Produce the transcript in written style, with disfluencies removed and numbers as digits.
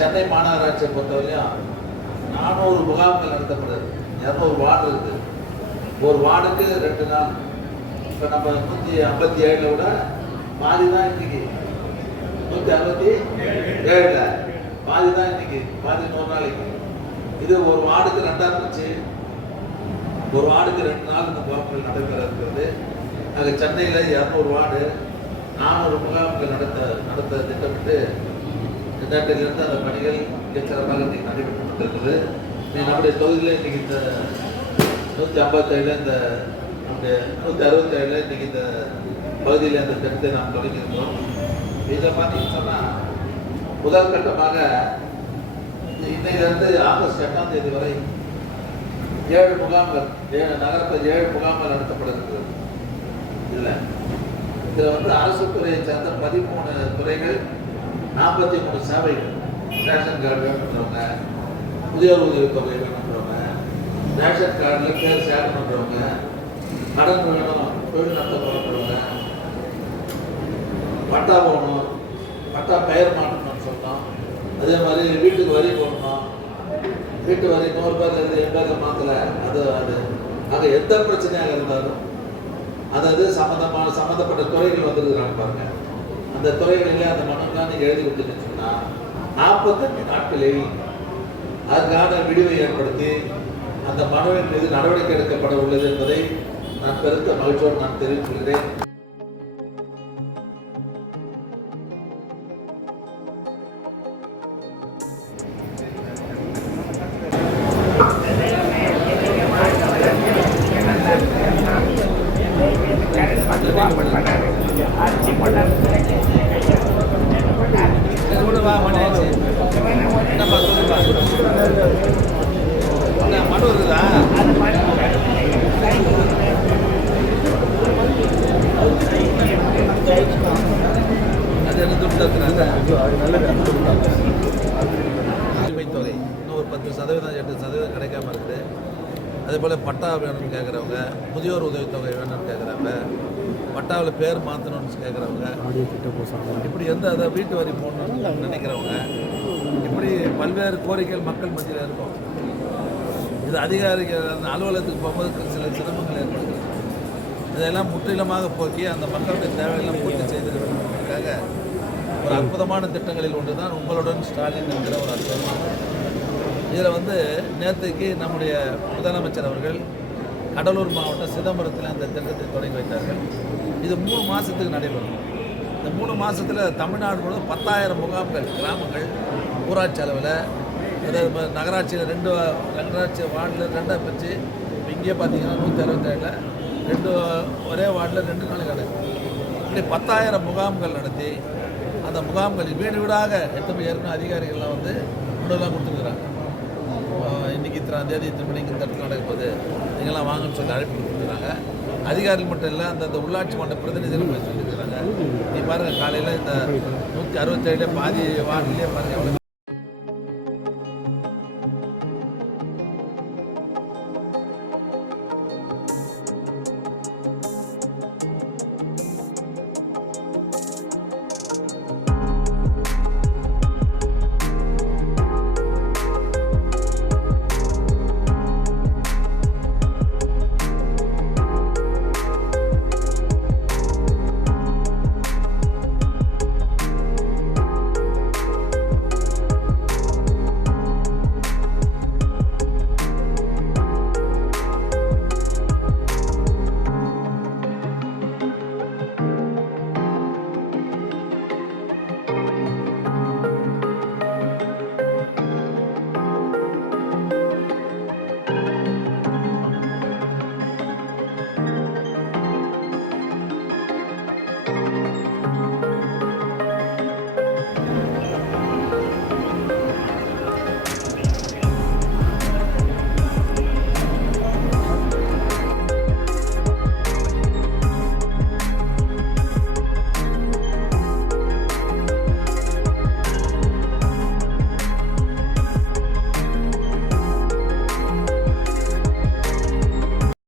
சென்னை மாநகராட்சியை பொறுத்தவரையும் 400 முகாம்கள் நடத்தப்படுது. 200 வார்டு இருக்குது. ஒரு வார்டுக்கு 2 நாள். இப்போ நம்ம 157 விட பாதி தான் இன்னைக்கு, 167 பாதி தான் இன்னைக்கு, பாதி 100 நாளைக்கு. இது ஒரு வார்டுக்கு 2 இருந்துச்சு. ஒரு வார்டுக்கு 2 நாள் இந்த முகாம்கள் நடைபெற இருக்கிறது. நாங்கள் சென்னையில் 200 வார்டு 400 முகாம்கள் நடத்த திட்டமிட்டு இருந்து அந்த பணிகள் சிறப்பாக இன்னைக்கு நடைபெற்று கொண்டிருக்குது. நம்முடைய தொகுதியில் இன்னைக்கு இந்த 157 இந்த நம்முடைய 167 இன்னைக்கு இந்த பகுதியில் அந்த திட்டத்தை நாம் தொடங்கியிருக்கிறோம். இதை பார்த்தீங்கன்னு சொன்னால் முதல் கட்டமாக இன்னையிலிருந்து ஆகஸ்ட் 8ஆம் தேதி வரை 7 முகாம்கள் நகரத்தில் 7 முகாம்கள் நடத்தப்பட இருக்கிறது. இதில் அரசு துறையை சேர்ந்த 13 துறைகள், 43 சேவைகள். ரேஷன் கார்டு வேணுன்றவங்க, முதியோர் உதவித்தொகை வேணுன்றவங்க, ரேஷன் கார்டில் பேர் சேர்க்கணுன்றவங்க, கடன் வேணும், தொழில் நடத்த போகிறவங்க, பட்டா போகணும், பட்டா பெயர் மாற்றணும்னு சொன்னோம். அதே மாதிரி வீட்டுக்கு வரி போடணும், வீட்டு வரி 100 பேர் இருந்து 2 பேர் மாற்றலை, அது ஆக எந்த பிரச்சனையாக இருந்தாலும் அதாவது சம்மந்தப்பட்ட துறைகள் வந்துருக்குறாங்க பாருங்க. அந்த துறைகளிலே அந்த மனுக்கெல்லாம் நீங்கள் எழுதி கொடுத்துன்னு சொன்னால் 48 நாட்களில் அதுக்கான விடுவை ஏற்படுத்தி அந்த மனுவின் மீது நடவடிக்கை எடுக்கப்பட உள்ளது என்பதை நான் பெருத்த மகிழ்ச்சியோடு நான் தெரிவித்துள்ளேன். மனு இருக்குதா? அது என்ன தொகை இன்னும் ஒரு 10%, 8% கிடைக்காம இருக்குது. அதே போல் பட்டா வேணும்னு கேட்குறவங்க, முதியோர் உதவித்தொகை வேணும்னு கேட்குறவங்க, பட்டாவில் பேர் மாற்றணும்னு கேட்குறவங்க, இப்படி அதை வீட்டு வரி போடணும்னு நினைக்கிறவங்க, இப்படி பல்வேறு கோரிக்கைகள் மக்கள் மத்தியில் இருக்கும். இது அதிகாரிகள் அந்த அலுவலகத்துக்கு போகும்போது சில சிரமங்கள் ஏற்படுகிறது. இதெல்லாம் முற்றிலுமாக போக்கி அந்த மக்களுடைய தேவையெல்லாம் பூர்த்தி செய்திருக்கிறதுக்காக ஒரு அற்புதமான திட்டங்களில் ஒன்று தான் உங்களுடன் ஸ்டாலின் என்கிற ஒரு அற்புதமான. இதில் நேற்றுக்கு நம்முடைய முதலமைச்சர் அவர்கள் கடலூர் மாவட்டம் சிதம்பரத்தில் அந்த திட்டத்தை தொடங்கி வைத்தார்கள். இது 3 மாதத்துக்கு நடைபெறும். இந்த 3 மாதத்தில் தமிழ்நாடு முழுவதும் 10,000 முகாம்கள், கிராமங்கள், ஊராட்சி அளவில், அதாவது நகராட்சியில் 2 நகராட்சி வார்டில் 2 பிரித்து, இங்கே பார்த்தீங்கன்னா 167 ஒரே வார்டில் 2 நாளைக்கு நடக்கும். இப்படி 10,000 முகாம்கள் நடத்தி அந்த முகாம்களில் வீடு வீடாக ஏற்கனவே அதிகாரிகள்லாம் முன்னெல்லாம் கொடுத்துருக்குறாங்க. இன்றைக்கி இத்தனை தேதி இத்தனை மணிக்கு இந்த இடத்துல நடக்கும்போது நீங்கள்லாம் வாங்கன்னு சொல்லி அழைப்பு கொடுத்துருக்காங்க. அதிகாரிகள் மட்டும் இல்லை, அந்த உள்ளாட்சி மன்ற பிரதிநிதிகள் போய் சொல்லியிருக்கிறாங்க. நீ பாருங்கள், காலையில் இந்த 167 பாதி வார்டிலே பாருங்கள் எவ்வளோ